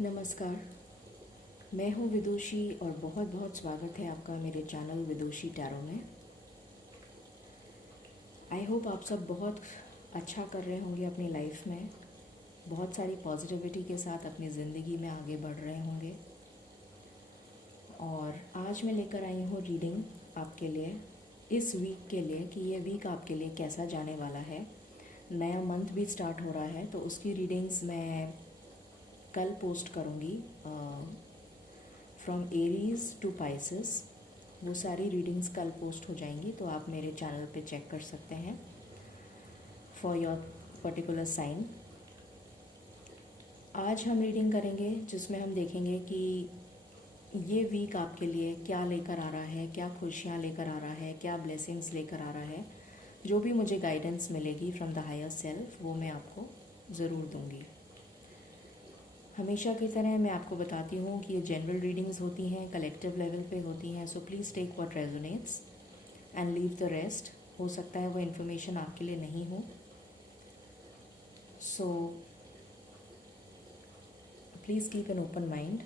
नमस्कार। मैं हूँ विदुषी और बहुत बहुत स्वागत है आपका मेरे चैनल विदुषी टैरो में। आई होप आप सब बहुत अच्छा कर रहे होंगे अपनी लाइफ में, बहुत सारी पॉजिटिविटी के साथ अपनी ज़िंदगी में आगे बढ़ रहे होंगे। और आज मैं लेकर आई हूँ रीडिंग आपके लिए इस वीक के लिए कि ये वीक आपके लिए कैसा जाने वाला है। नया मंथ भी स्टार्ट हो रहा है तो उसकी रीडिंग्स मैं कल पोस्ट करूँगी फ्रॉम एरीज टू पाइसेस। वो सारी रीडिंग्स कल पोस्ट हो जाएंगी तो आप मेरे चैनल पे चेक कर सकते हैं फॉर योर पर्टिकुलर साइन। आज हम रीडिंग करेंगे जिसमें हम देखेंगे कि ये वीक आपके लिए क्या लेकर आ रहा है, क्या खुशियाँ लेकर आ रहा है, क्या ब्लेसिंग्स लेकर आ रहा है। जो भी मुझे गाइडेंस मिलेगी फ्रॉम द हायर सेल्फ वो मैं आपको ज़रूर दूँगी। हमेशा की तरह मैं आपको बताती हूँ कि ये जनरल रीडिंग्स होती हैं, कलेक्टिव लेवल पे होती हैं। So please take what resonates and leave the rest. हो सकता है वो इन्फॉर्मेशन आपके लिए नहीं हो। So please keep an open mind.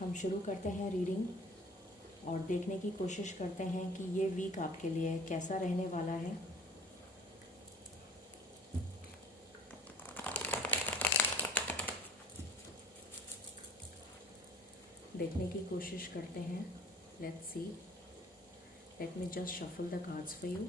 हम शुरू करते हैं रीडिंग और देखने की कोशिश करते हैं कि ये वीक आपके लिए कैसा रहने वाला है। देखने की कोशिश करते हैं। Let's see. Let me just shuffle the cards for you.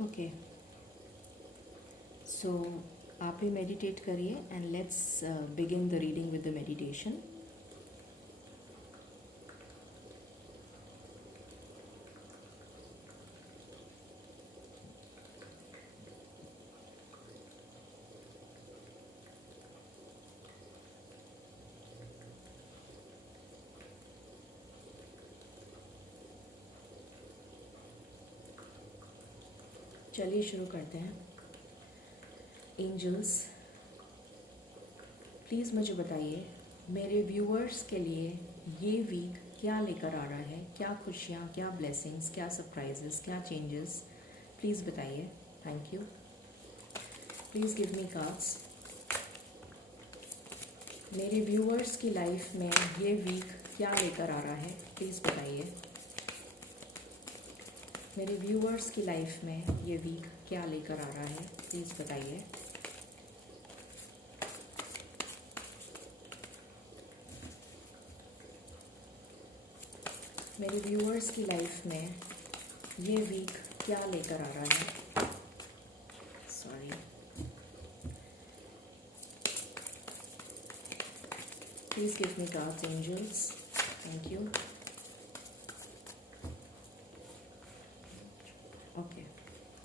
Okay, so आप भी मेडिटेट करिए and let's begin the reading with the meditation. चलिए शुरू करते हैं। एंजल्स, प्लीज़ मुझे बताइए मेरे व्यूअर्स के लिए ये वीक क्या लेकर आ रहा है, क्या खुशियाँ, क्या ब्लेसिंग्स, क्या सरप्राइजेस, क्या चेंजेस। प्लीज़ बताइए। Thank you. Please give me cards. मेरे व्यूअर्स की लाइफ में ये वीक क्या लेकर आ रहा है, प्लीज़ बताइए। मेरे व्यूअर्स की लाइफ में ये वीक क्या लेकर आ रहा है, प्लीज़ बताइए। मेरे व्यूअर्स की लाइफ में ये वीक क्या लेकर आ रहा है। Sorry, please give me cards angels. Thank you.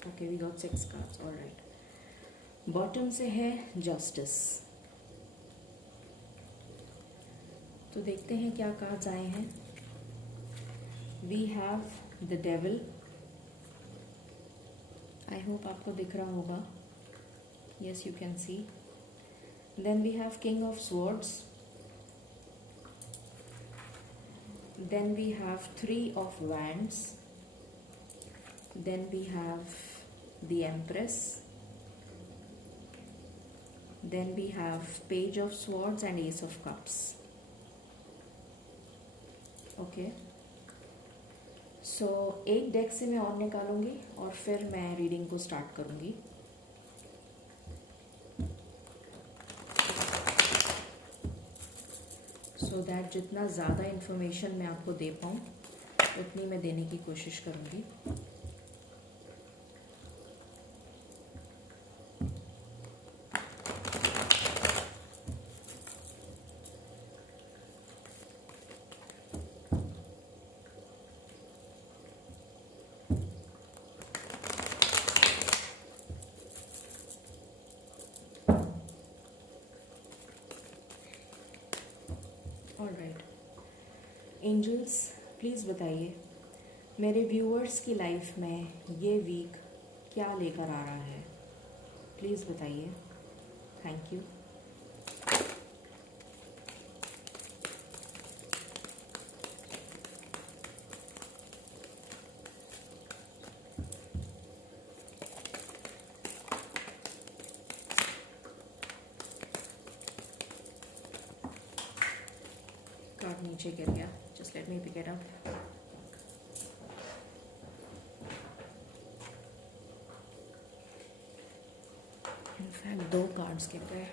Okay, we got 6 cards. Alright. Bottom से है जस्टिस। तो देखते हैं क्या कार्ड्स आए हैं। We have the devil. I hope आपको दिख रहा होगा। Yes, you can see. Then we have king of swords. Then we have 3 of wands. Then we have the Empress. Then we have Page of Swords and Ace of Cups. Okay. So एक deck से मैं और निकालूंगी और फिर मैं reading को start करूंगी। So that जितना ज़्यादा इन्फॉर्मेशन मैं आपको दे पाऊँ उतनी मैं देने की कोशिश करूंगी। ऑलराइट एंजल्स, प्लीज़ बताइए मेरे व्यूअर्स की लाइफ में ये वीक क्या लेकर आ रहा है, प्लीज़ बताइए। Thank you. कार्ड नीचे गिर गया, just let me pick it up. In fact 2 cards गिर गए।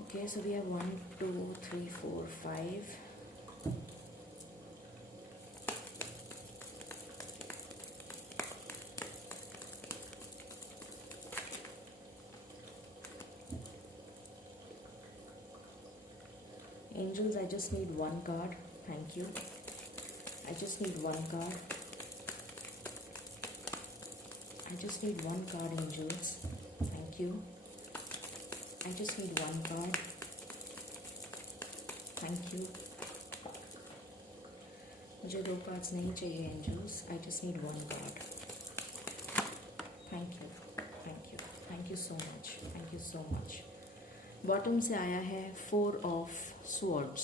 Okay, so we have 1 2 3 4 5। Angels, I just need 1 card. Thank you. I just need 1 card. I just need 1 card, angels. Thank you. I just need 1 card. Thank you. मुझे 2 cards नहीं चाहिए, angels. I just need 1 card. Thank you. Thank you. Thank you so much. Thank you so much. Bottom से आया है 4 of swords.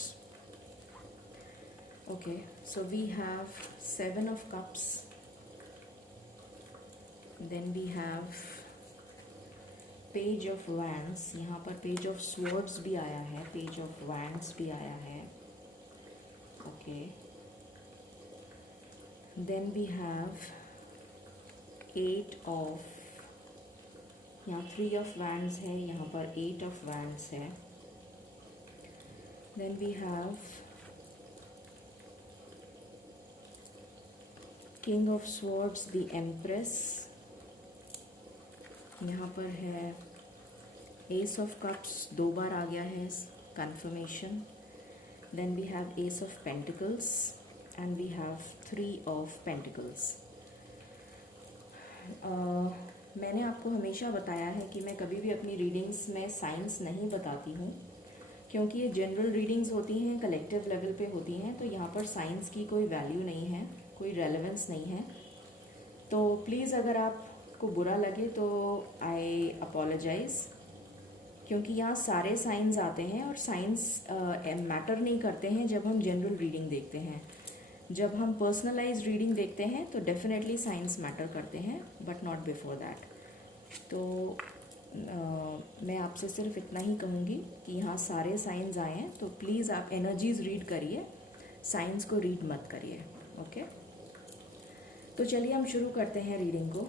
Okay, so we have 7 of cups. Then we have page of wands. यहाँ पर page of swords भी आया है, page of wands भी आया है. Okay. Then we have 8 of, यहाँ 3 of wands है, यहाँ पर 8 of wands है. Then we have King of Swords, the Empress. यहाँ पर है Ace of Cups, 2 बार आ गया है confirmation. Then we have Ace of Pentacles and we have 3 of Pentacles. मैंने आपको हमेशा बताया है कि मैं कभी भी अपनी रीडिंग्स में साइंस नहीं बताती हूँ, क्योंकि ये जनरल रीडिंग्स होती हैं, कलेक्टिव लेवल पे होती हैं, तो यहाँ पर साइंस की कोई वैल्यू नहीं है, कोई रेलेवेंस नहीं है. तो प्लीज़ अगर आपको बुरा लगे तो आई अपोलोजाइज़, क्योंकि यहाँ सारे साइंस आते हैं और साइंस मैटर नहीं करते हैं जब हम जनरल रीडिंग देखते हैं. जब हम पर्सनलाइज रीडिंग देखते हैं तो डेफिनेटली साइंस मैटर करते हैं, बट नॉट बिफोर दैट. तो मैं आपसे सिर्फ इतना ही कहूँगी कि यहाँ सारे साइंस आए हैं, तो प्लीज़ आप एनर्जीज़ रीड करिए, साइंस को रीड मत करिए. ओके, तो चलिए हम शुरू करते हैं रीडिंग को.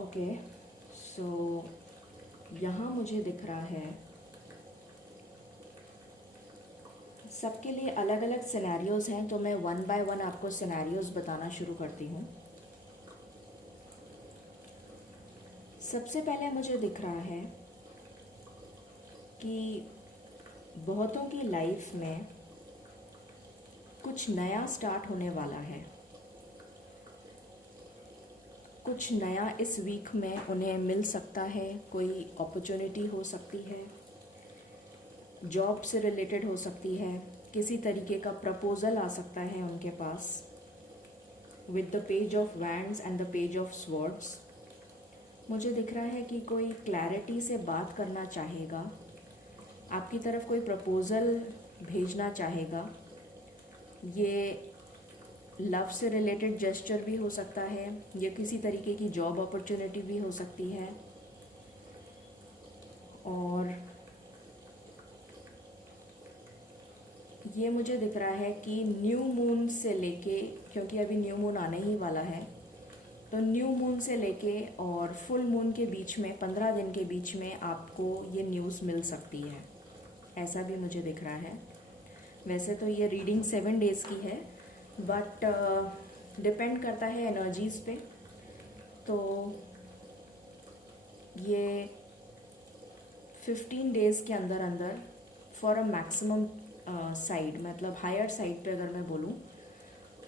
ओके, सो यहाँ मुझे दिख रहा है सबके लिए अलग अलग सिनेरियोज़ हैं, तो मैं 1 बाय 1 आपको सिनेरियोज़ बताना शुरू करती हूँ. सबसे पहले मुझे दिख रहा है कि बहुतों की लाइफ में कुछ नया स्टार्ट होने वाला है. कुछ नया इस वीक में उन्हें मिल सकता है, कोई अपॉर्चुनिटी हो सकती है, जॉब से रिलेटेड हो सकती है, किसी तरीके का प्रपोजल आ सकता है उनके पास. With the page of wands and the page of swords मुझे दिख रहा है कि कोई क्लैरिटी से बात करना चाहेगा, आपकी तरफ कोई प्रपोजल भेजना चाहेगा. ये लव से रिलेटेड जेस्चर भी हो सकता है, ये किसी तरीके की जॉब अपॉर्चुनिटी भी हो सकती है. और ये मुझे दिख रहा है कि न्यू मून से लेके, क्योंकि अभी न्यू मून आने ही वाला है, तो न्यू मून से लेके और फुल मून के बीच में 15 दिन के बीच में आपको ये न्यूज़ मिल सकती है, ऐसा भी मुझे दिख रहा है. वैसे तो ये रीडिंग 7 डेज़ की है, बट डिपेंड करता है एनर्जीज़ पे. तो ये 15 डेज़ के अंदर अंदर फॉर अ मैक्सिमम साइड, मतलब हायर साइड पे अगर मैं बोलूँ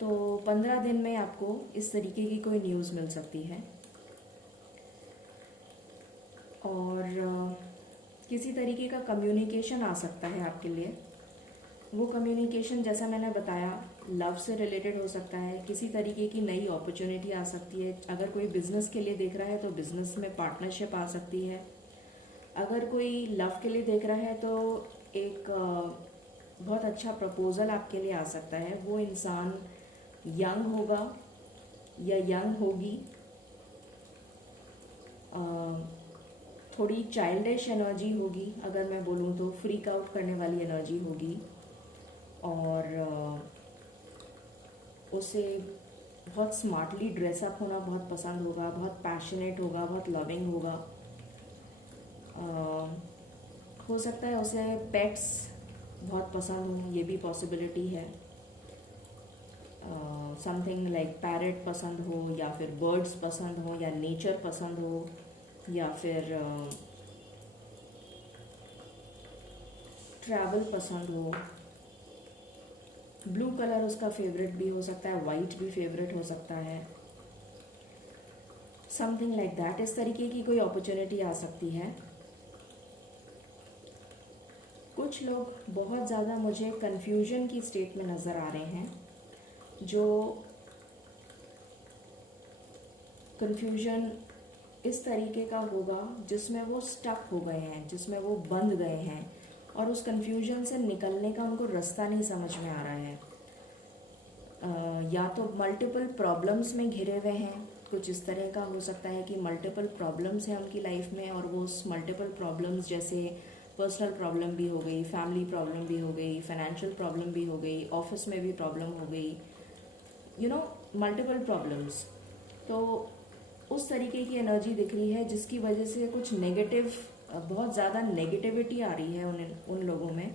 तो 15 दिन में आपको इस तरीके की कोई न्यूज़ मिल सकती है. और किसी तरीके का कम्युनिकेशन आ सकता है आपके लिए. वो कम्युनिकेशन जैसा मैंने बताया लव से रिलेटेड हो सकता है, किसी तरीके की नई अपॉर्चुनिटी आ सकती है। अगर कोई बिजनेस के लिए देख रहा है तो बिजनेस में पार्टनरशिप आ सकती है। अगर कोई लव के लिए देख रहा है तो एक बहुत अच्छा प्रपोजल आपके लिए आ सकता है। वो इंसान यंग होगा या यंग होगी, थोड़ी चाइल्डिश एनर्जी होगी, अगर मैं बोलूँ तो फ्रीक आउट करने वाली एनर्जी होगी, और उसे बहुत स्मार्टली ड्रेसअप होना बहुत पसंद होगा, बहुत पैशनेट होगा, बहुत लविंग होगा। हो सकता है उसे पेट्स बहुत पसंद हो, ये भी पॉसिबिलिटी है। समथिंग लाइक पैरेट पसंद हो, या फिर बर्ड्स पसंद हो, या नेचर पसंद हो, या फिर ट्रैवल पसंद हो। ब्लू कलर उसका फेवरेट भी हो सकता है, वाइट भी फेवरेट हो सकता है, समथिंग लाइक दैट। इस तरीके की कोई अपॉर्चुनिटी आ सकती है। कुछ लोग बहुत ज़्यादा मुझे कन्फ्यूजन की स्टेट में नज़र आ रहे हैं, जो कन्फ्यूजन इस तरीके का होगा जिसमें वो स्टक हो गए हैं, जिसमें वो बंध गए हैं, और उस कन्फ्यूजन से निकलने का उनको रास्ता नहीं समझ में आ रहा है। या तो मल्टीपल प्रॉब्लम्स में घिरे हुए हैं, कुछ इस तरह का हो सकता है कि मल्टीपल प्रॉब्लम्स हैं उनकी लाइफ में, और वो उस मल्टीपल प्रॉब्लम्स जैसे पर्सनल प्रॉब्लम भी हो गई, फैमिली प्रॉब्लम भी हो गई, फाइनेंशियल प्रॉब्लम भी हो गई, ऑफिस में भी प्रॉब्लम हो गई, मल्टीपल प्रॉब्लम्स। तो उस तरीके की एनर्जी दिख रही है जिसकी वजह से कुछ नेगेटिव, बहुत ज़्यादा नेगेटिविटी आ रही है उन लोगों में।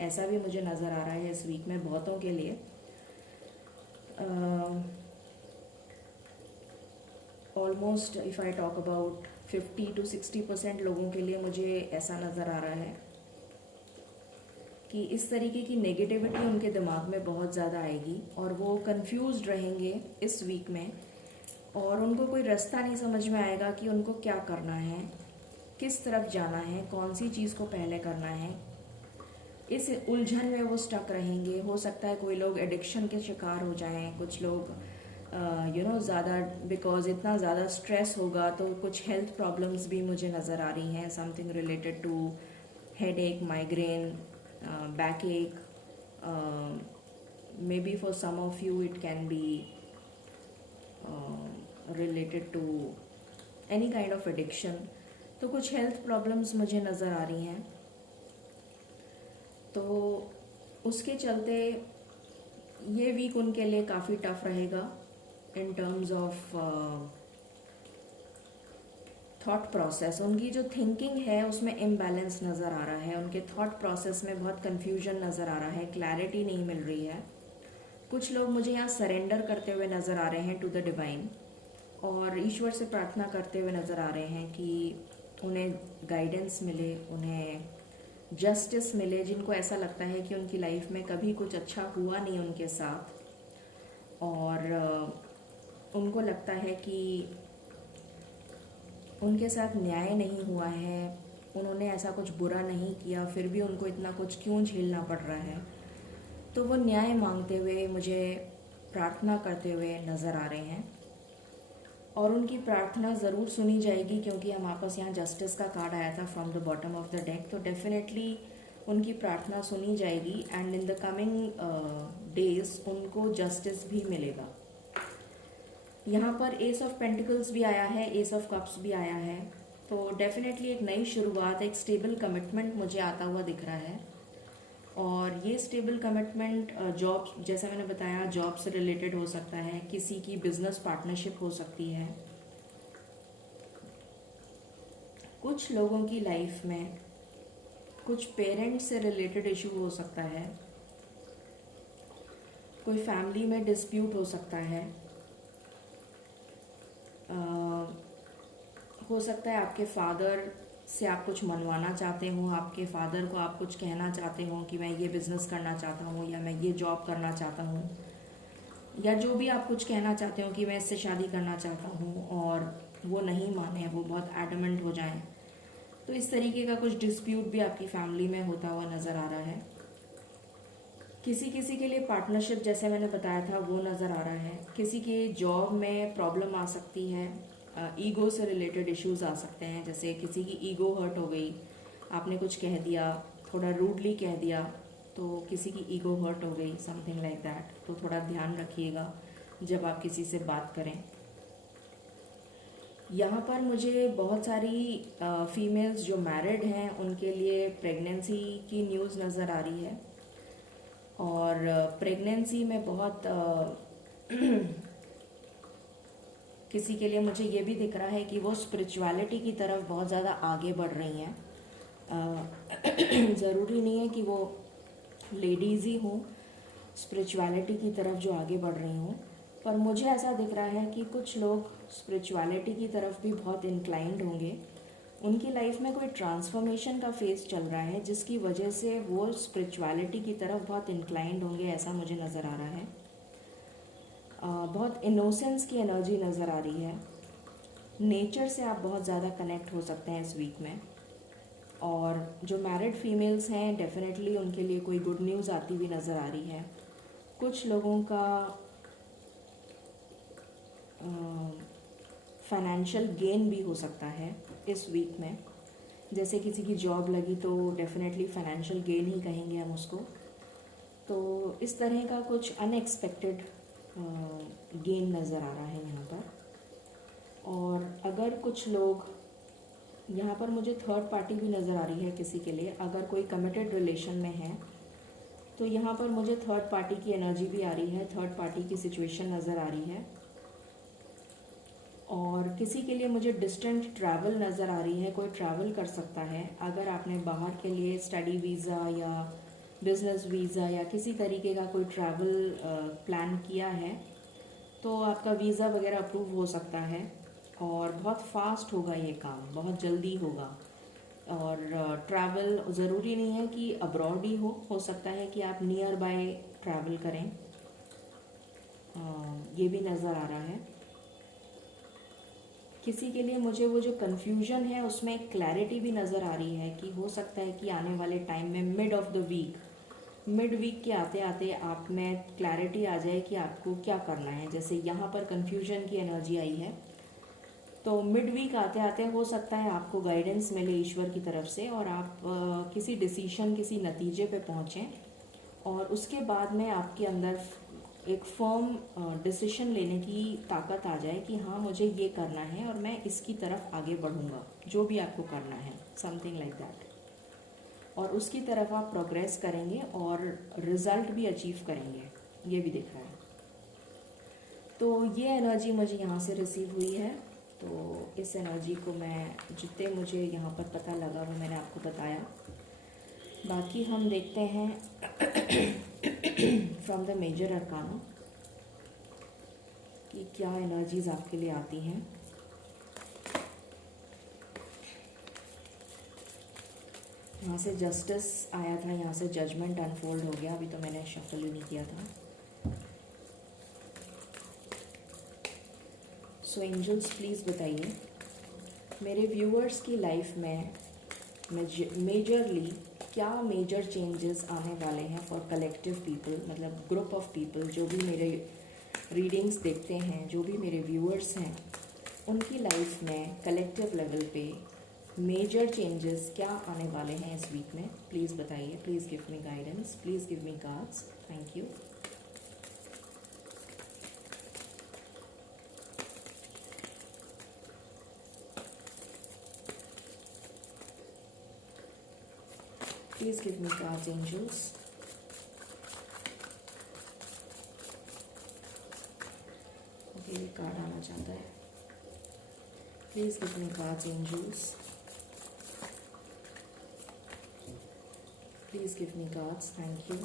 ऐसा भी मुझे नज़र आ रहा है इस वीक में बहुतों के लिए। Almost if I talk about 50 to 60% लोगों के लिए मुझे ऐसा नज़र आ रहा है कि इस तरीके की नेगेटिविटी उनके दिमाग में बहुत ज़्यादा आएगी, और वो कंफ्यूज्ड रहेंगे इस वीक में, और उनको कोई रास्ता नहीं समझ में आएगा कि उनको क्या करना है, किस तरफ जाना है, कौन सी चीज़ को पहले करना है। इस उलझन में वो स्टक रहेंगे। हो सकता है कोई लोग एडिक्शन के शिकार हो जाएं, कुछ लोग ज़्यादा, बिकॉज इतना ज़्यादा स्ट्रेस होगा तो कुछ हेल्थ प्रॉब्लम्स भी मुझे नज़र आ रही हैं, something related to headache, migraine, backache, may be for some of you it can be related to any kind of addiction. तो कुछ हेल्थ प्रॉब्लम्स मुझे नज़र आ रही हैं, तो उसके चलते ये वीक उनके लिए काफ़ी टफ रहेगा in terms of thought process. उनकी जो थिंकिंग है उसमें इम्बैलेंस नज़र आ रहा है, उनके थॉट प्रोसेस में बहुत कन्फ्यूजन नज़र आ रहा है, क्लैरिटी नहीं मिल रही है। कुछ लोग मुझे यहाँ सरेंडर करते हुए नज़र आ रहे हैं टू द डिवाइन, और ईश्वर से प्रार्थना करते हुए नज़र आ रहे हैं कि उन्हें गाइडेंस मिले, उन्हें जस्टिस मिले। जिनको ऐसा लगता है कि उनकी लाइफ में कभी कुछ अच्छा हुआ नहीं उनके साथ, और उनको लगता है कि उनके साथ न्याय नहीं हुआ है, उन्होंने ऐसा कुछ बुरा नहीं किया, फिर भी उनको इतना कुछ क्यों झेलना पड़ रहा है। तो वो न्याय मांगते हुए, मुझे प्रार्थना करते हुए नज़र आ रहे हैं, और उनकी प्रार्थना ज़रूर सुनी जाएगी, क्योंकि हमारे पास यहाँ जस्टिस का कार्ड आया था from the bottom of the deck. तो डेफिनेटली उनकी प्रार्थना सुनी जाएगी, and in the coming days उनको जस्टिस भी मिलेगा। यहाँ पर एस ऑफ पेंटिकल्स भी आया है, एस ऑफ कप्स भी आया है, तो डेफिनेटली एक नई शुरुआत, एक स्टेबल कमिटमेंट मुझे आता हुआ दिख रहा है। और ये स्टेबल कमिटमेंट जॉब, जैसा मैंने बताया, जॉब से रिलेटेड हो सकता है, किसी की बिजनेस पार्टनरशिप हो सकती है। कुछ लोगों की लाइफ में कुछ पेरेंट्स से रिलेटेड इशू हो सकता है, कोई फैमिली में डिस्प्यूट हो सकता है। हो सकता है आपके फादर से आप कुछ मनवाना चाहते हो, आपके फादर को आप कुछ कहना चाहते हो कि मैं ये बिज़नेस करना चाहता हूँ, या मैं ये जॉब करना चाहता हूँ, या जो भी आप कुछ कहना चाहते हो कि मैं इससे शादी करना चाहता हूँ, और वो नहीं माने, वो बहुत एडमेंट हो जाएं। तो इस तरीके का कुछ डिस्प्यूट भी आपकी फैमिली में होता हुआ नज़र आ रहा है। किसी किसी के लिए पार्टनरशिप जैसे मैंने बताया था वो नज़र आ रहा है। किसी की जॉब में प्रॉब्लम आ सकती है, ईगो से रिलेटेड इश्यूज आ सकते हैं, जैसे किसी की ईगो हर्ट हो गई, आपने कुछ कह दिया, थोड़ा रूडली कह दिया, तो किसी की ईगो हर्ट हो गई, समथिंग लाइक दैट। तो थोड़ा ध्यान रखिएगा जब आप किसी से बात करें। यहाँ पर मुझे बहुत सारी फीमेल्स जो मैरिड हैं उनके लिए प्रेगनेंसी की न्यूज़ नज़र आ रही है। और प्रेगनेंसी में बहुत किसी के लिए मुझे ये भी दिख रहा है कि वो स्पिरिचुअलिटी की तरफ बहुत ज़्यादा आगे बढ़ रही हैं। ज़रूरी नहीं है कि वो लेडीज़ ही हों स्पिरिचुअलिटी की तरफ जो आगे बढ़ रही हों, पर मुझे ऐसा दिख रहा है कि कुछ लोग स्पिरिचुअलिटी की तरफ भी बहुत इंक्लाइंड होंगे। उनकी लाइफ में कोई ट्रांसफॉर्मेशन का फेज चल रहा है जिसकी वजह से वो स्पिरिचुअलिटी की तरफ बहुत इंक्लाइंड होंगे, ऐसा मुझे नज़र आ रहा है। बहुत इनोसेंस की एनर्जी नज़र आ रही है। नेचर से आप बहुत ज़्यादा कनेक्ट हो सकते हैं इस वीक में। और जो मैरिड फीमेल्स हैं डेफिनेटली उनके लिए कोई गुड न्यूज़ आती हुई नज़र आ रही है। कुछ लोगों का फाइनेंशियल गेन भी हो सकता है इस वीक में। जैसे किसी की जॉब लगी तो डेफिनेटली फाइनेंशियल गेन ही कहेंगे हम उसको। तो इस तरह का कुछ अनएक्सपेक्टेड गेन नज़र आ रहा है यहाँ पर। और अगर कुछ लोग यहाँ पर मुझे थर्ड पार्टी भी नज़र आ रही है किसी के लिए। अगर कोई कमिटेड रिलेशन में है तो यहाँ पर मुझे थर्ड पार्टी की एनर्जी भी आ रही है, थर्ड पार्टी की सिचुएशन नज़र आ रही है। और किसी के लिए मुझे डिस्टेंट ट्रैवल नज़र आ रही है, कोई ट्रैवल कर सकता है। अगर आपने बाहर के लिए स्टडी वीज़ा या बिज़नेस वीज़ा या किसी तरीके का कोई ट्रैवल प्लान किया है तो आपका वीज़ा वगैरह अप्रूव हो सकता है। और बहुत फास्ट होगा ये काम, बहुत जल्दी होगा। और ट्रैवल ज़रूरी नहीं है कि अब्रॉड ही हो सकता है कि आप नियर बाय ट्रैवल करें, ये भी नज़र आ रहा है। किसी के लिए मुझे वो जो कन्फ्यूजन है उसमें एक क्लैरिटी भी नज़र आ रही है कि हो सकता है कि आने वाले टाइम में मिड वीक के आते आते आप में क्लैरिटी आ जाए कि आपको क्या करना है। जैसे यहाँ पर कन्फ्यूजन की एनर्जी आई है, तो मिड वीक आते आते हो सकता है आपको गाइडेंस मिले ईश्वर की तरफ से और आप किसी डिसीशन, किसी नतीजे पे पहुँचें और उसके बाद में आपके अंदर एक फर्म डिसीशन लेने की ताकत आ जाए कि हाँ मुझे ये करना है और मैं इसकी तरफ आगे बढ़ूँगा, जो भी आपको करना है, समथिंग लाइक दैट। और उसकी तरफ आप प्रोग्रेस करेंगे और रिज़ल्ट भी अचीव करेंगे, ये भी दिख रहा है। तो ये एनर्जी मुझे यहाँ से रिसीव हुई है। तो इस एनर्जी को मैं जितने मुझे यहाँ पर पता लगा वो मैंने आपको बताया। बाकी हम देखते हैं फ्रॉम द मेजर अरकाना कि क्या एनर्जीज आपके लिए आती हैं। यहाँ से जस्टिस आया था, यहाँ से जजमेंट अनफोल्ड हो गया। अभी तो मैंने शफल ही नहीं किया था। सो एंजल्स प्लीज़ बताइए मेरे व्यूअर्स की लाइफ में मेजरली क्या मेजर चेंजेस आने वाले हैं फॉर कलेक्टिव पीपल, मतलब ग्रुप ऑफ पीपल जो भी मेरे रीडिंग्स देखते हैं, जो भी मेरे व्यूअर्स हैं, उनकी लाइफ में कलेक्टिव लेवल पे मेजर चेंजेस क्या आने वाले हैं इस वीक में। प्लीज़ बताइए, please give me guidance, please give me cards, thank you. Please give me cards, angels. Okay, ये कार्ड आना चाहता है। Please give me cards, angels. Please give me cards, thank you.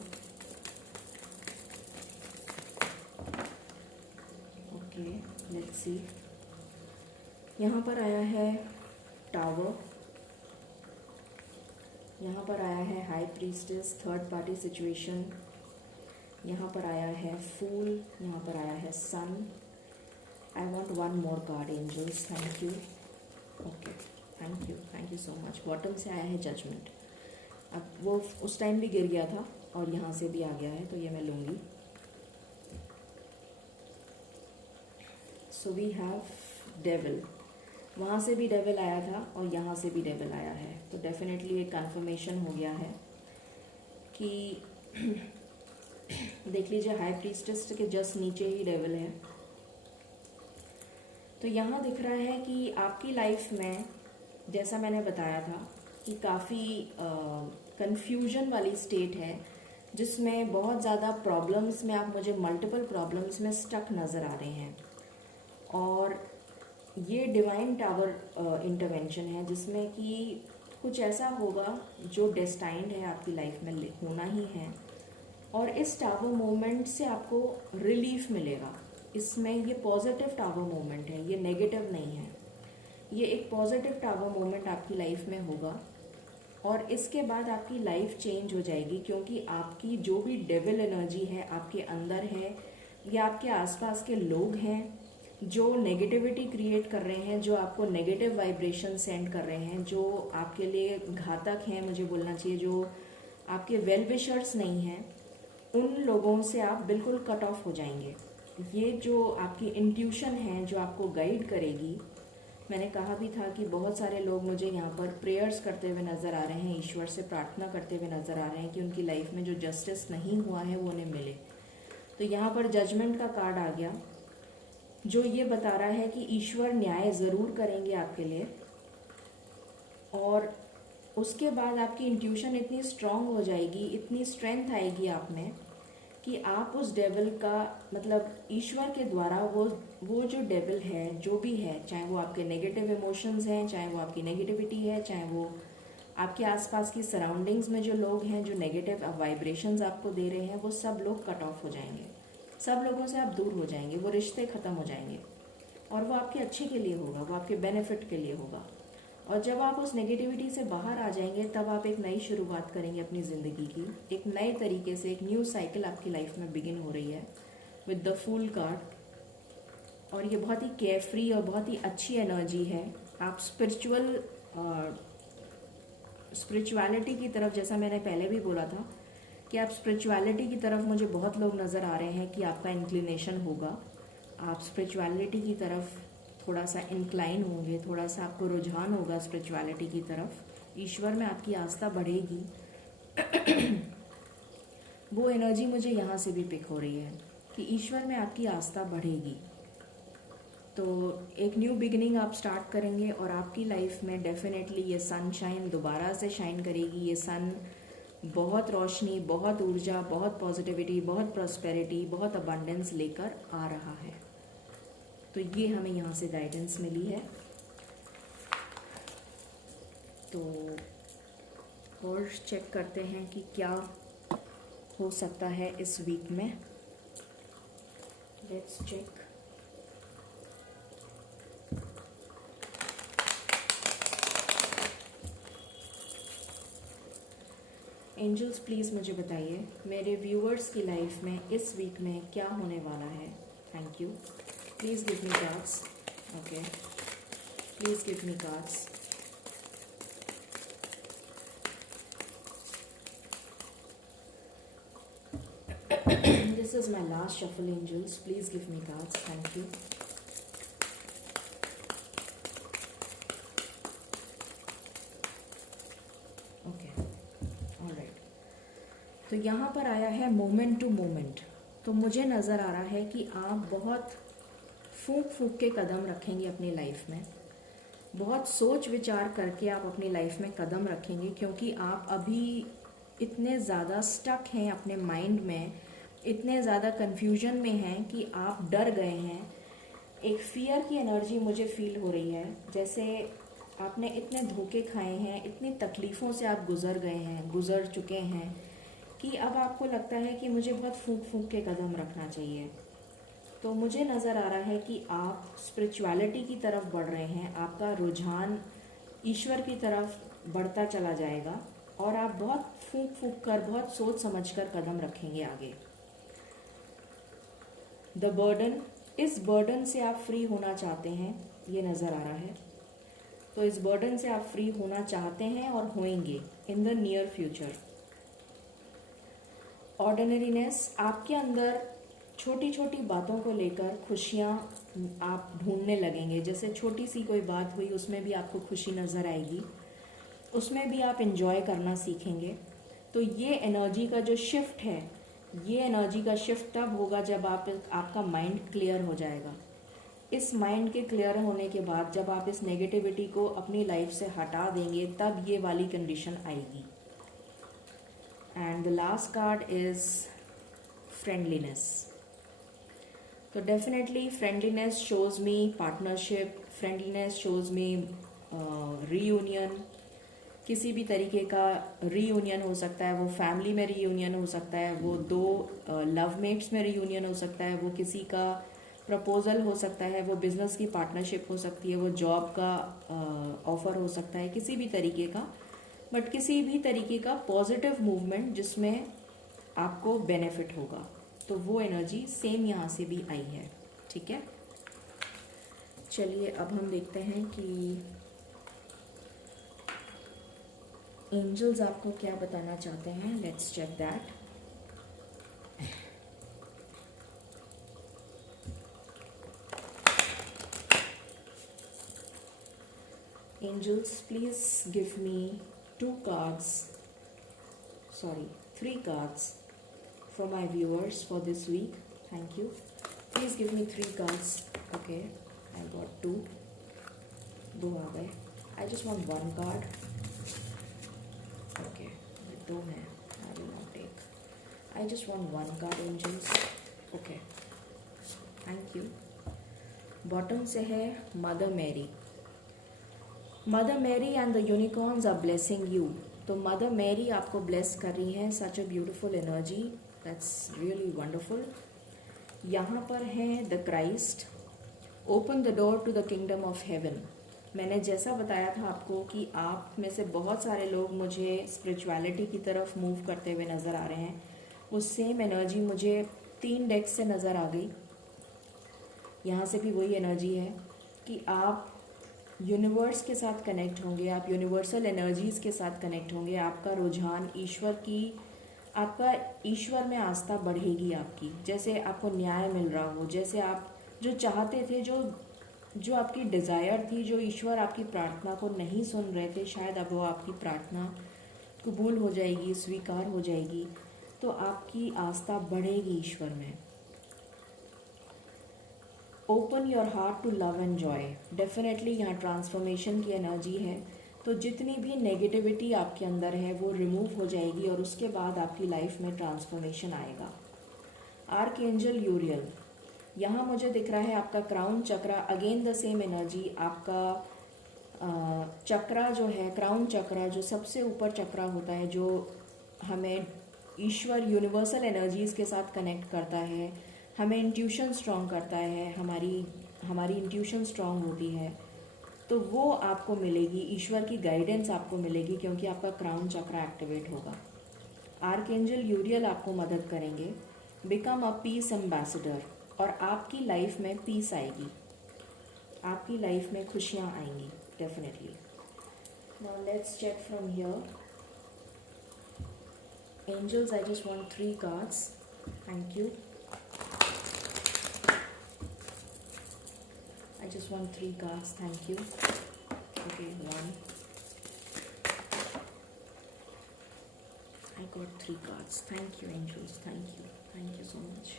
Okay, let's see. यहाँ पर आया है tower, यहाँ पर आया है high priestess, third party situation, यहाँ पर आया है फूल, यहाँ पर आया है sun. I want one more card angels, thank you. Okay, thank you so much. Bottom से आया है जजमेंट। अब वो उस टाइम भी गिर गया था, और यहाँ से भी आ गया है, तो ये मैं लूँगी। सो वी हैव डेविल, वहाँ से भी डेविल आया था और यहाँ से भी डेविल आया है, तो डेफिनेटली एक कन्फर्मेशन हो गया है कि देख लीजिए हाई प्रीस्टेस के जस्ट नीचे ही डेविल है। तो यहाँ दिख रहा है कि आपकी लाइफ में, जैसा मैंने बताया था, कि काफ़ी कंफ्यूजन वाली स्टेट है, जिसमें बहुत ज़्यादा प्रॉब्लम्स में आप मुझे मल्टीपल प्रॉब्लम्स में स्टक नज़र आ रहे हैं। और ये डिवाइन टावर इंटरवेंशन है, जिसमें कि कुछ ऐसा होगा जो डेस्टाइंड है, आपकी लाइफ में होना ही है। और इस टावर मोमेंट से आपको रिलीफ मिलेगा। इसमें ये पॉजिटिव टावर मोमेंट है, ये नेगेटिव नहीं है। ये एक पॉजिटिव टावर मोमेंट आपकी लाइफ में होगा और इसके बाद आपकी लाइफ चेंज हो जाएगी, क्योंकि आपकी जो भी डेविल एनर्जी है आपके अंदर है, या आपके आसपास के लोग हैं जो नेगेटिविटी क्रिएट कर रहे हैं, जो आपको नेगेटिव वाइब्रेशन सेंड कर रहे हैं, जो आपके लिए घातक हैं, मुझे बोलना चाहिए, जो आपके वेल विशर्स नहीं हैं, उन लोगों से आप बिल्कुल कट ऑफ हो जाएंगे। ये जो आपकी इंट्यूशन है जो आपको गाइड करेगी, मैंने कहा भी था कि बहुत सारे लोग मुझे यहाँ पर प्रेयर्स करते हुए नज़र आ रहे हैं, ईश्वर से प्रार्थना करते हुए नज़र आ रहे हैं कि उनकी लाइफ में जो जस्टिस नहीं हुआ है वो उन्हें मिले। तो यहाँ पर जजमेंट का कार्ड आ गया, जो ये बता रहा है कि ईश्वर न्याय ज़रूर करेंगे आपके लिए। और उसके बाद आपकी इंट्यूशन इतनी स्ट्रांग हो जाएगी, इतनी स्ट्रेंथ आएगी आप में, कि आप उस डेविल का, मतलब ईश्वर के द्वारा वो जो डेविल है, जो भी है, चाहे वो आपके नेगेटिव इमोशंस हैं, चाहे वो आपकी नेगेटिविटी है, चाहे वो आपके आसपास की सराउंडिंग्स में जो लोग हैं जो नेगेटिव वाइब्रेशंस आपको दे रहे हैं, वो सब लोग कट ऑफ हो जाएंगे। सब लोगों से आप दूर हो जाएंगे, वो रिश्ते ख़त्म हो जाएंगे और वो आपके अच्छे के लिए होगा, वो आपके बेनिफिट के लिए होगा। और जब आप उस नेगेटिविटी से बाहर आ जाएंगे, तब आप एक नई शुरुआत करेंगे अपनी ज़िंदगी की, एक नए तरीके से, एक न्यू साइकिल आपकी लाइफ में बिगिन हो रही है विद द फूल कार्ड। और ये बहुत ही केयरफ्री और बहुत ही अच्छी एनर्जी है। आप स्पिरिचुअलिटी की तरफ, जैसा मैंने पहले भी बोला था कि आप स्पिरिचुअलिटी की तरफ, मुझे बहुत लोग नज़र आ रहे हैं कि आपका इंक्लिनेशन होगा, आप स्पिरिचुअलिटी की तरफ थोड़ा सा इंक्लाइन होंगे, थोड़ा सा आपको रुझान होगा स्पिरिचुअलिटी की तरफ, ईश्वर में आपकी आस्था बढ़ेगी। वो एनर्जी मुझे यहाँ से भी पिक हो रही है कि ईश्वर में आपकी आस्था बढ़ेगी। तो एक न्यू बिगिनिंग आप स्टार्ट करेंगे और आपकी लाइफ में डेफिनेटली ये सनशाइन दोबारा से शाइन करेगी। ये सन बहुत रोशनी, बहुत ऊर्जा, बहुत पॉजिटिविटी, बहुत प्रॉस्पेरिटी, बहुत अबंडेंस लेकर आ रहा है। तो ये हमें यहाँ से गाइडेंस मिली है। तो और चेक करते हैं कि क्या हो सकता है इस वीक में। Let's check. एंजल्स प्लीज़ मुझे बताइए मेरे व्यूअर्स की लाइफ में इस वीक में क्या होने वाला है। Thank you. Please give me cards. Okay, please give me cards. This is my last shuffle, angels. Please give me cards. Thank you. Okay. All right. तो यहाँ पर आया है मोमेंट टू मोमेंट। तो मुझे नज़र आ रहा है कि आप बहुत फूंक फूंक के कदम रखेंगे अपनी लाइफ में, बहुत सोच विचार करके आप अपनी लाइफ में कदम रखेंगे, क्योंकि आप अभी इतने ज़्यादा स्टक हैं अपने माइंड में, इतने ज़्यादा कन्फ्यूजन में हैं कि आप डर गए हैं। एक फियर की एनर्जी मुझे फील हो रही है, जैसे आपने इतने धोखे खाए हैं, इतनी तकलीफ़ों से आप गुज़र चुके हैं कि अब आपको लगता है कि मुझे बहुत फूंक फूंक के कदम रखना चाहिए। तो मुझे नज़र आ रहा है कि आप स्पिरिचुअलिटी की तरफ बढ़ रहे हैं, आपका रुझान ईश्वर की तरफ बढ़ता चला जाएगा और आप बहुत फूंक फूंक कर, बहुत सोच समझ कर कदम रखेंगे आगे। द बर्डन, इस बर्डन से आप फ्री होना चाहते हैं, ये नज़र आ रहा है। तो इस बर्डन से आप फ्री होना चाहते हैं और होएंगे in the near future. Ordinariness, आपके अंदर छोटी छोटी बातों को लेकर खुशियाँ आप ढूंढने लगेंगे। जैसे छोटी सी कोई बात हुई, उसमें भी आपको खुशी नज़र आएगी, उसमें भी आप इंजॉय करना सीखेंगे। तो ये एनर्जी का जो शिफ्ट है, ये एनर्जी का शिफ्ट तब होगा जब आपका माइंड क्लियर हो जाएगा। इस माइंड के क्लियर होने के बाद जब आप इस नेगेटिविटी को अपनी लाइफ से हटा देंगे, तब ये वाली कंडीशन आएगी। And the last card is friendliness. तो definitely friendliness shows me partnership, friendliness shows me reunion. किसी भी तरीके का रीयूनियन हो सकता है, वो फैमिली में रीयूनियन हो सकता है, वो दो लवमेट्स में रीयूनियन हो सकता है, वो किसी का प्रपोजल हो सकता है, वो बिजनेस की पार्टनरशिप हो सकती है, वो जॉब का ऑफर हो सकता है, किसी भी तरीके का, बट किसी भी तरीके का पॉजिटिव मूवमेंट जिसमें आपको बेनिफिट होगा। तो वो एनर्जी सेम यहाँ से भी आई है। ठीक है, चलिए अब हम देखते हैं कि एंजल्स आपको क्या बताना चाहते हैं। Let's check that. Angels, please give me 3 cards for my viewers for this week. Thank you. Please give me 3 cards. Okay, I got 2. 2 आ गए। I just want 1 card. Okay, 2 है। I will not take. I just want 1 card, angels. Okay, thank you. Bottom से है Mother Mary. Mother Mary and the unicorns are blessing you. तो Mother Mary आपको bless कर रही हैं। Such a beautiful energy, that's really wonderful. यहाँ पर है the Christ, open the door to the kingdom of heaven. मैंने जैसा बताया था आपको कि आप में से बहुत सारे लोग मुझे स्पिरिचुअलिटी की तरफ मूव करते हुए नज़र आ रहे हैं। वो सेम एनर्जी मुझे 3 डेक्स से नज़र आ गई। यहाँ से भी वही एनर्जी है कि आप यूनिवर्स के साथ कनेक्ट होंगे, आप यूनिवर्सल एनर्जीज़ के साथ कनेक्ट होंगे। आपका रुझान आपका ईश्वर में आस्था बढ़ेगी आपकी। जैसे आपको न्याय मिल रहा हो, जैसे आप जो चाहते थे, जो आपकी डिज़ायर थी, जो ईश्वर आपकी प्रार्थना को नहीं सुन रहे थे, शायद अब वो आपकी प्रार्थना कबूल हो जाएगी, स्वीकार हो जाएगी। तो आपकी आस्था बढ़ेगी ईश्वर में। Open your heart to love and joy. Definitely यहाँ ट्रांसफॉर्मेशन की एनर्जी है। तो जितनी भी नेगेटिविटी आपके अंदर है वो रिमूव हो जाएगी और उसके बाद आपकी लाइफ में ट्रांसफॉर्मेशन आएगा। आर्कएंजल यूरियल, यहाँ मुझे दिख रहा है आपका crown chakra, again the same energy. आपका चक्रा जो है, क्राउन चक्रा, जो सबसे ऊपर चक्रा होता है, जो हमें ईश्वर यूनिवर्सल एनर्जीज़ के साथ कनेक्ट करता है, हमें इंट्यूशन स्ट्रॉन्ग करता है, हमारी इंट्यूशन स्ट्रॉन्ग होती है, तो वो आपको मिलेगी। ईश्वर की गाइडेंस आपको मिलेगी क्योंकि आपका क्राउन चक्रा एक्टिवेट होगा। आर्कएंजल यूरियल आपको मदद करेंगे। बिकम अ पीस एम्बेसडर, और आपकी लाइफ में पीस आएगी, आपकी लाइफ में खुशियाँ आएंगी definitely. Now let's check from here. Angels, I just want 3 cards. Thank you. I just want 3 cards, thank you. Okay, 1. I got 3 cards. Thank you, angels. Thank you. Thank you so much.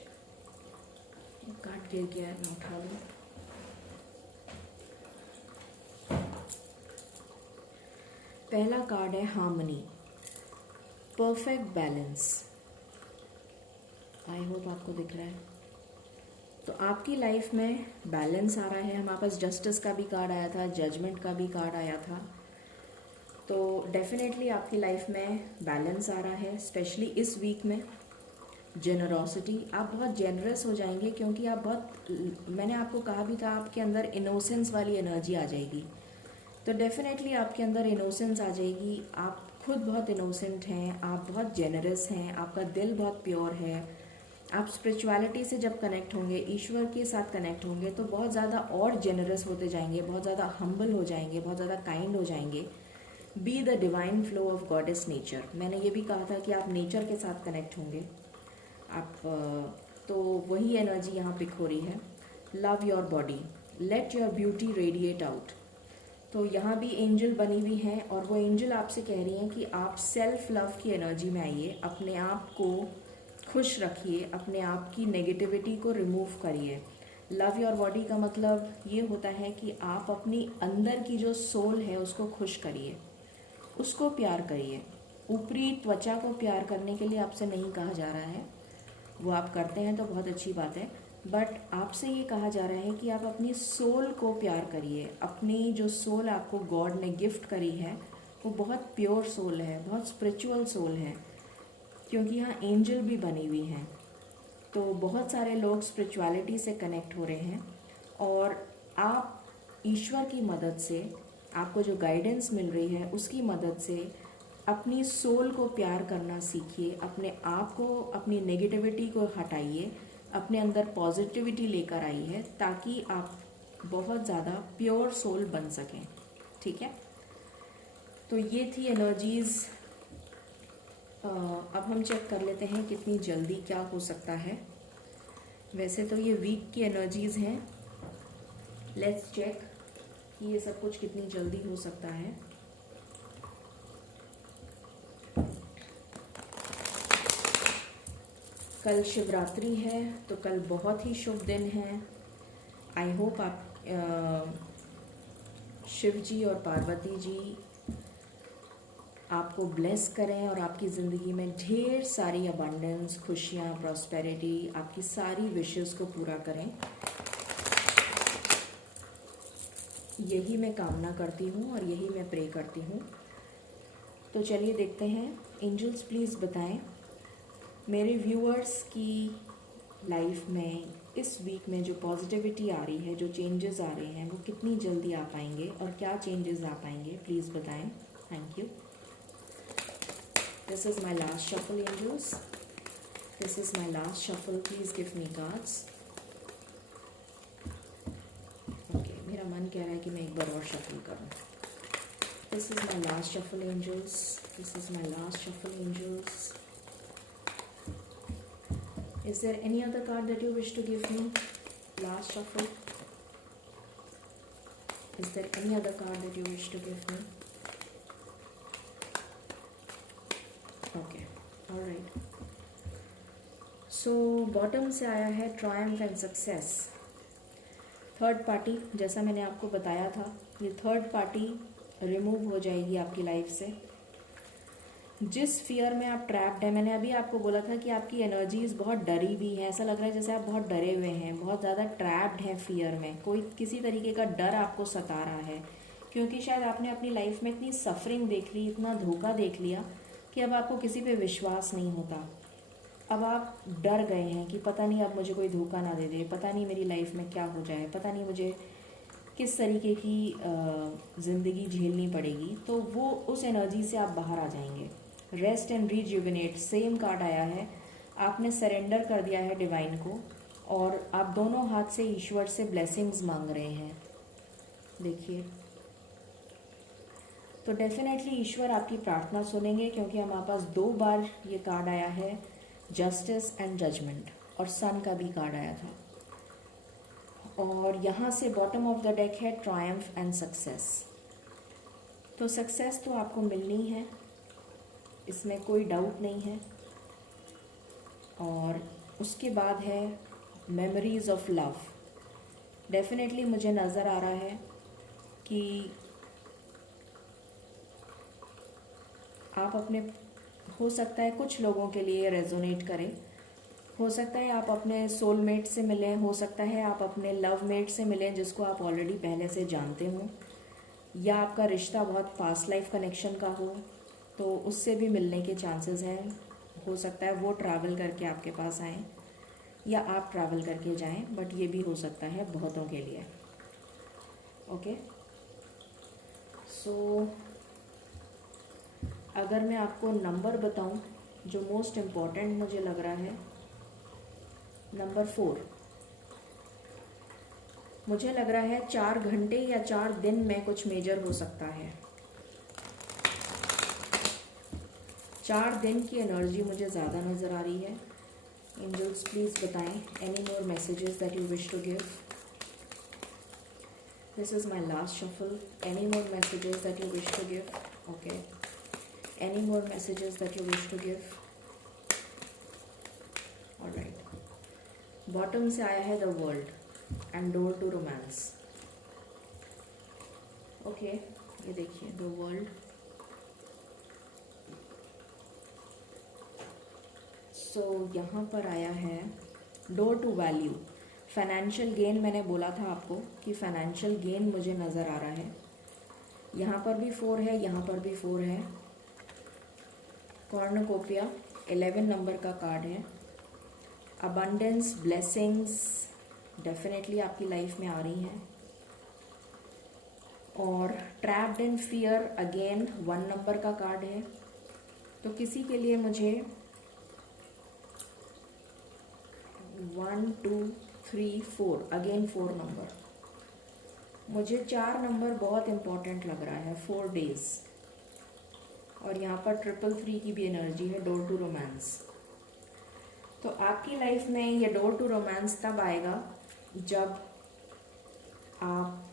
Card गिर गया है, मैं उठा लूँ। पहला card है harmony, perfect balance. आई hope आपको दिख रहा है। तो आपकी लाइफ में बैलेंस आ रहा है। हमारे पास जस्टिस का भी कार्ड आया था, जजमेंट का भी कार्ड आया था। तो डेफिनेटली आपकी लाइफ में बैलेंस आ रहा है, स्पेशली इस वीक में। जेनरोसिटी, आप बहुत जेनरस हो जाएंगे क्योंकि आप मैंने आपको कहा भी था, आपके अंदर इनोसेंस वाली एनर्जी आ जाएगी। तो डेफिनेटली आपके अंदर इनोसेंस आ जाएगी। आप खुद बहुत इनोसेंट हैं, आप बहुत जेनरस हैं, आपका दिल बहुत प्योर है। आप स्पिरिचुअलिटी से जब कनेक्ट होंगे, ईश्वर के साथ कनेक्ट होंगे, तो बहुत ज़्यादा और जेनरस होते जाएंगे, बहुत ज़्यादा हम्बल हो जाएंगे, बहुत ज़्यादा काइंड हो जाएंगे। Be the divine flow of goddess nature. मैंने ये भी कहा था कि आप नेचर के साथ कनेक्ट होंगे। आप तो वही एनर्जी यहाँ पिक हो रही है। Love your body, let your beauty radiate out. तो यहाँ भी एंजल बनी हुई हैं और वो एंजल आपसे कह रही हैं कि आप सेल्फ लव की एनर्जी में आइए, अपने आप को खुश रखिए, अपने आप की नेगेटिविटी को रिमूव करिए। लव योर बॉडी का मतलब ये होता है कि आप अपनी अंदर की जो सोल है उसको खुश करिए, उसको प्यार करिए। ऊपरी त्वचा को प्यार करने के लिए आपसे नहीं कहा जा रहा है, वो आप करते हैं तो बहुत अच्छी बात है, बट आपसे ये कहा जा रहा है कि आप अपनी सोल को प्यार करिए। अपनी जो सोल आपको गॉड ने गिफ्ट करी है वो बहुत प्योर सोल है, बहुत स्पिरिचुअल सोल है, क्योंकि यहाँ एंजल भी बनी हुई हैं। तो बहुत सारे लोग स्पिरिचुअलिटी से कनेक्ट हो रहे हैं और आप ईश्वर की मदद से, आपको जो गाइडेंस मिल रही है उसकी मदद से अपनी सोल को प्यार करना सीखिए, अपने आप को, अपनी नेगेटिविटी को हटाइए, अपने अंदर पॉजिटिविटी लेकर आई है ताकि आप बहुत ज़्यादा प्योर सोल बन सकें। ठीक है, तो ये थी एनर्जीज़। अब हम चेक कर लेते हैं कितनी जल्दी क्या हो सकता है। वैसे तो ये वीक की एनर्जीज़ हैं, लेट्स चेक कि ये सब कुछ कितनी जल्दी हो सकता है। कल शिवरात्रि है तो कल बहुत ही शुभ दिन है। आई होप आप शिव जी और पार्वती जी आपको ब्लेस करें और आपकी ज़िंदगी में ढेर सारी अबंडेंस, खुशियाँ, प्रॉस्पेरिटी, आपकी सारी विशेस को पूरा करें। यही मैं कामना करती हूँ और यही मैं प्रे करती हूँ। तो चलिए देखते हैं। एंजल्स प्लीज़ बताएं मेरे व्यूअर्स की लाइफ में इस वीक में जो पॉजिटिविटी आ रही है, जो चेंजेस आ रहे हैं, वो कितनी जल्दी आ पाएंगे और क्या चेंजेस आ पाएंगे, प्लीज़ बताएं। Thank you. This is my last shuffle angels, this is my last shuffle, please give me cards. Okay, मेरा मन कह रहा है कि मैं एक बार और शफल करूँ। This is my last shuffle angels, this is my last shuffle angels. Is there any other card that you wish to give me? Last shuffle. Is there any other card that you wish to give me? Okay, all right. So bottom से आया है triumph and success. Third party, जैसा मैंने आपको बताया था, ये third party remove हो जाएगी आपकी लाइफ से। जिस फियर में आप ट्रैप्ड हैं, मैंने अभी आपको बोला था कि आपकी एनर्जीज़ बहुत डरी हुई हैं, ऐसा लग रहा है जैसे आप बहुत डरे हुए हैं, बहुत ज़्यादा ट्रैप्ड हैं फियर में, कोई किसी तरीके का डर आपको सता रहा है, क्योंकि शायद आपने अपनी लाइफ में इतनी सफरिंग देख ली, इतना धोखा देख लिया कि अब आपको किसी पे विश्वास नहीं होता। अब आप डर गए हैं कि पता नहीं अब मुझे कोई धोखा ना दे दे, पता नहीं मेरी लाइफ में क्या हो जाए, पता नहीं मुझे किस तरीके की ज़िंदगी झेलनी पड़ेगी। तो वो उस एनर्जी से आप बाहर आ जाएंगे। Rest and rejuvenate, same card आया है। आपने सरेंडर कर दिया है डिवाइन को और आप दोनों हाथ से ईश्वर से ब्लेसिंग्स मांग रहे हैं। देखिए, तो डेफिनेटली ईश्वर आपकी प्रार्थना सुनेंगे, क्योंकि हमारे पास 2 बार ये कार्ड आया है, जस्टिस एंड जजमेंट, और सन का भी कार्ड आया था। और यहाँ से बॉटम ऑफ द डेक है ट्रायम्फ एंड सक्सेस। तो सक्सेस तो आपको मिलनी है, इसमें कोई डाउट नहीं है। और उसके बाद है मेमोरीज ऑफ लव। डेफिनेटली मुझे नज़र आ रहा है कि आप अपने, हो सकता है कुछ लोगों के लिए रेजोनेट करें, हो सकता है आप अपने सोलमेट से मिलें, हो सकता है आप अपने लव मेट से मिलें जिसको आप ऑलरेडी पहले से जानते हो, या आपका रिश्ता बहुत पास्ट लाइफ कनेक्शन का हो, तो उससे भी मिलने के चांसेस हैं। हो सकता है वो ट्रैवल करके आपके पास आएँ या आप ट्रैवल करके जाएं, बट ये भी हो सकता है बहुतों के लिए। ओके, सो अगर मैं आपको नंबर बताऊं जो मोस्ट इम्पॉर्टेंट मुझे लग रहा है, नंबर 4, मुझे लग रहा है 4 घंटे या 4 दिन में कुछ मेजर हो सकता है। 4 दिन की एनर्जी मुझे ज़्यादा नज़र आ रही है। एंजल्स प्लीज बताएं any more messages that you wish to give. This is my last shuffle. Any more messages that you wish to give. Okay, any more messages that you wish to give. Alright, bottom से आया है the world and door to romance. Okay, ये देखिए the world. So यहाँ पर आया है door to value. Financial gain, मैंने बोला था आपको कि फाइनेंशियल गेन मुझे नज़र आ रहा है. यहाँ पर भी 4 है, यहाँ पर भी 4 है. कॉर्नकोपिया 11 नंबर का कार्ड है. अबंडेंस, ब्लेसिंग्स डेफिनेटली आपकी लाइफ में आ रही हैं. और trapped in fear again 1 number का कार्ड है. तो किसी के लिए मुझे 1 2 3 4 अगेन 4 नंबर, मुझे 4 नंबर बहुत इम्पॉर्टेंट लग रहा है. 4 डेज. और यहाँ पर 333 की भी एनर्जी है, डोर टू रोमांस. तो आपकी लाइफ में ये डोर टू रोमांस तब आएगा जब आप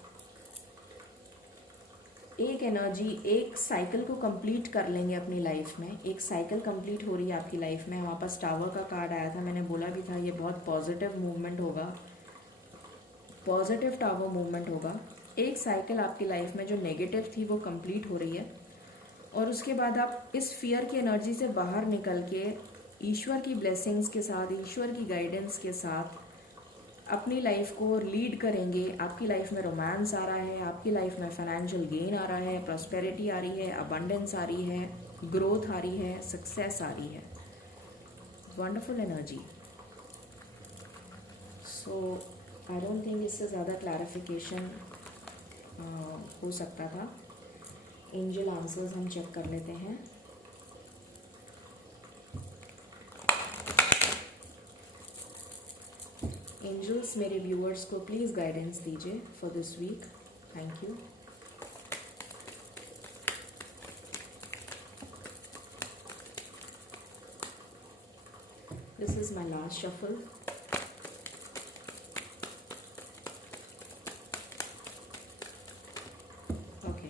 एक एनर्जी, एक साइकिल को कंप्लीट कर लेंगे अपनी लाइफ में. एक साइकिल कंप्लीट हो रही है आपकी लाइफ में. वहाँ पर टावर का कार्ड आया था, मैंने बोला भी था ये बहुत पॉजिटिव मूवमेंट होगा, पॉजिटिव टावर मूवमेंट होगा. एक साइकिल आपकी लाइफ में जो नेगेटिव थी वो कंप्लीट हो रही है. और उसके बाद आप इस फियर की एनर्जी से बाहर निकल के ईश्वर की ब्लेसिंग्स के साथ, ईश्वर की गाइडेंस के साथ अपनी लाइफ को लीड करेंगे. आपकी लाइफ में रोमांस आ रहा है, आपकी लाइफ में फाइनेंशियल गेन आ रहा है, प्रॉस्पेरिटी आ रही है, अबंडेंस आ रही है, ग्रोथ आ रही है, सक्सेस आ रही है. Wonderful energy. So I don't think इससे ज़्यादा क्लैरिफिकेशन हो सकता था. एंजल आंसर्स हम चेक कर लेते हैं. एंजल्स मेरे व्यूअर्स को प्लीज़ गाइडेंस दीजिए for this week. Thank you. This is my last shuffle. Okay,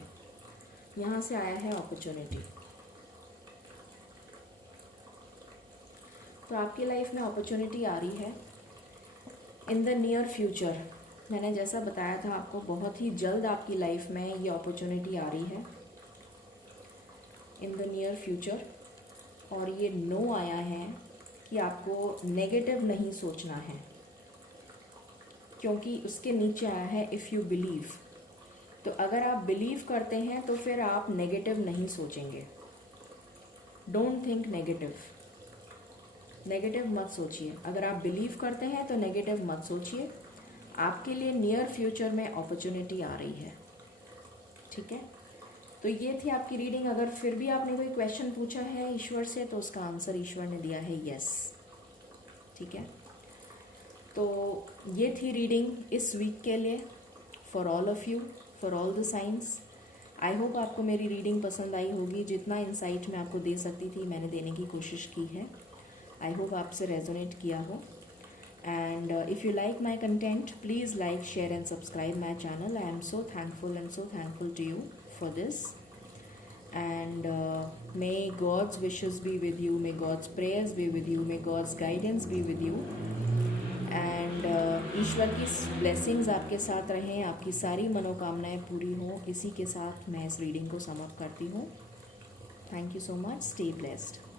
यहाँ से आया है अपॉर्चुनिटी. तो आपकी लाइफ में अपॉर्चुनिटी आ रही है इन द नियर फ्यूचर. मैंने जैसा बताया था आपको, बहुत ही जल्द आपकी लाइफ में ये अपॉर्चुनिटी आ रही है इन द नियर फ्यूचर. और ये नो आया है कि आपको नेगेटिव नहीं सोचना है, क्योंकि उसके नीचे आया है इफ़ यू बिलीव. तो अगर आप बिलीव करते हैं तो फिर आप नेगेटिव नहीं सोचेंगे. Don't think negative. नेगेटिव मत सोचिए. अगर आप बिलीव करते हैं तो नेगेटिव मत सोचिए. आपके लिए नियर फ्यूचर में अपॉर्चुनिटी आ रही है. ठीक है, तो ये थी आपकी रीडिंग. अगर फिर भी आपने कोई क्वेश्चन पूछा है ईश्वर से तो उसका आंसर ईश्वर ने दिया है यस. ठीक है, तो ये थी रीडिंग इस वीक के लिए for all of you, for all the science. I hope आपको मेरी रीडिंग पसंद आई होगी. जितना इंसाइट मैं आपको दे सकती थी मैंने देने की कोशिश की है. आई होप आपसे रेजोनेट किया हो. And if you like my content please like, share and subscribe my channel. I am so thankful to you for this. And may God's wishes be with you, may God's prayers be with you, may God's guidance be with you. And ईश्वर की blessings आपके साथ रहें, आपकी सारी मनोकामनाएं पूरी हों. इसी के साथ मैं इस रीडिंग को समाप्त करती हूँ. Thank you so much. Stay blessed.